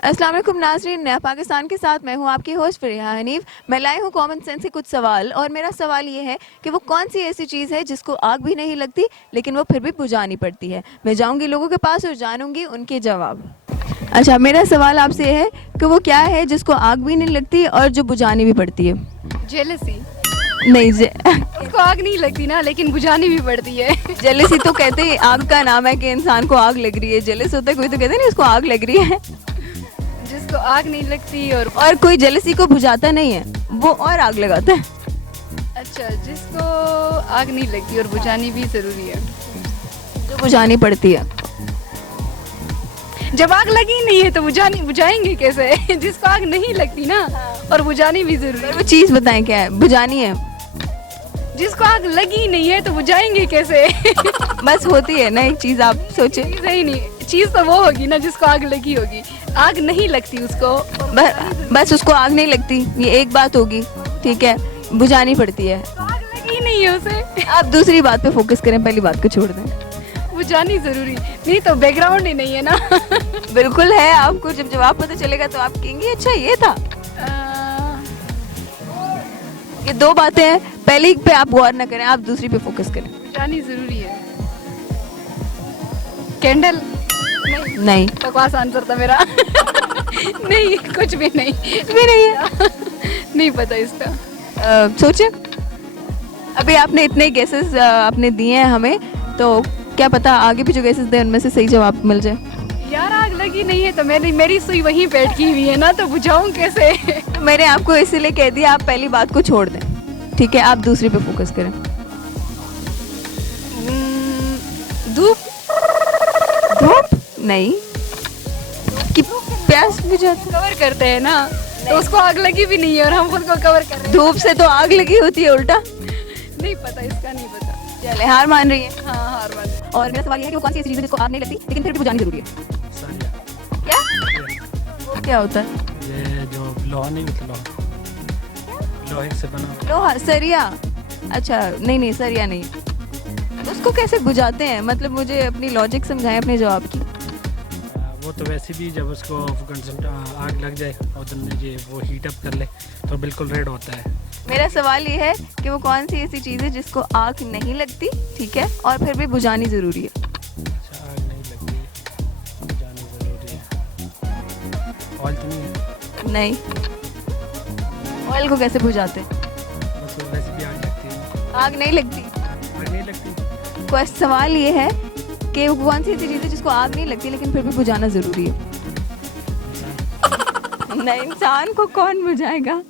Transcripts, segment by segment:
अस्सलाम वालेकुम नाज़रीन, नया पाकिस्तान के साथ मैं हूं आपकी होस्ट फरीहा हनीफ। मैं लाई हूं कॉमन सेंस से कुछ सवाल, और मेरा सवाल ये है कि वो कौन सी ऐसी चीज़ है जिसको आग भी नहीं लगती लेकिन वो फिर भी बुझानी पड़ती है। मैं जाऊंगी लोगों के पास और जानूंगी उनके जवाब। अच्छा, मेरा सवाल आपसे है कि वो क्या है जिसको आग भी नहीं लगती और जो बुझानी भी पड़ती है। जेलसी। नहीं, उसको आग नहीं लगती ना, लेकिन बुझानी भी पड़ती है। जेलसी तो कहते हैं आग का नाम है कि इंसान को आग लग रही है। जेलस होता है कोई तो कहते हैं नहीं उसको आग लग रही है। जिसको आग नहीं लगती और कोई जेलसी को बुझाता नहीं है, वो और आग लगाता है। अच्छा, जिसको आग नहीं लगती और बुझानी भी जरूरी है। जो बुझानी पड़ती है। जब आग लगी नहीं है तो बुझाएंगे कैसे? जिसको आग नहीं लगती ना, और बुझानी भी जरूरी है। वो चीज़ बताएं क्या है, बुझानी है। जिसको आग लगी नहीं है तो बुझाएंगे कैसे? बस होती है ना एक चीज़, आप सोचे। चीज है ही नहीं, चीज तो वो होगी ना जिसको आग लगी होगी। आग नहीं लगती उसको। बस उसको आग नहीं लगती, ये एक बात होगी, ठीक है। बुझानी पड़ती है। आग लगी नहीं है उसे। आप दूसरी बात पे फोकस करें, पहली बात को छोड़ दें। बुझानी जरूरी नहीं तो बैकग्राउंड ही नहीं है ना। बिल्कुल है, आपको जब जवाब पता चलेगा तो आप कहेंगे अच्छा ये था। ये दो बातें हैं, पहली पे आप गौर न करें, आप दूसरी पे फोकस करें। बुझानी जरूरी है। कैंडल। नहीं, बकवास आंसर था मेरा। नहीं, कुछ भी नहीं। कुछ भी नहीं है। नहीं पता इसका। सोचे, अभी आपने इतने गेसेस आपने दिए हैं हमें, तो क्या पता आगे भी जो गेसेस दें उनमें से सही जवाब मिल जाए। यार, आग लगी नहीं है तो मेरी सुई वहीं पे अटकी हुई है ना, तो बुझाऊं कैसे? तो मैंने आपको इसीलिए कह दिया आप पहली बात को छोड़ दें, ठीक है। आप दूसरी पे फोकस करें। धूप। धूप नहीं, कि प्यास बुझाती। कवर करते हैं ना, तो उसको आग लगी भी नहीं है और हम खुद को कवर कर रहे हैं। धूप से तो आग लगी होती है उल्टा। नहीं पता, इसका नहीं पता। चले, हार मान रही है। हाँ, हार मान। और मेरा सवाल ये है कि वो कौन सी ऐसी चीज़ है जिसको आग नहीं लगती लेकिन फिर भी बुझानी जरूरी है। क्या वो क्या होता है? ये जो लोहा नहीं होता, लोहे से बना हुआ। लोहा, सरिया। अच्छा, नहीं सरिया नहीं। उसको कैसे बुझाते हैं, मतलब मुझे अपनी लॉजिक समझाएं अपने जवाब की। वो तो वैसे भी जब उसको आग लग जाए और ये वो हीट अप कर ले तो बिल्कुल रेड होता है। मेरा सवाल ये है कि वो कौन सी ऐसी चीज़ है जिसको आग नहीं लगती, ठीक है, और फिर भी बुझानी जरूरी है। अच्छा, आग नहीं लगती, बुझानी जरूरी है। ऑयल तो नहीं है? नहीं, ऑयल को कैसे बुझाते हैं? बस वैसे भी आग लगती है। आग नहीं लगती। आग नहीं लगती। सवाल ये है कि वो कौन सी ऐसी चीज़ है जिसको आग नहीं लगती लेकिन फिर भी बुझाना जरूरी है। नहीं, इंसान को कौन बुझाएगा।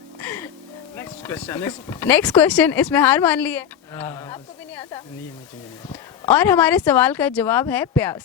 नेक्स्ट क्वेश्चन, इसमें हार मान ली है। आपको भी नहीं आता। नहीं, मुझे नहीं। और हमारे सवाल का जवाब है प्यास।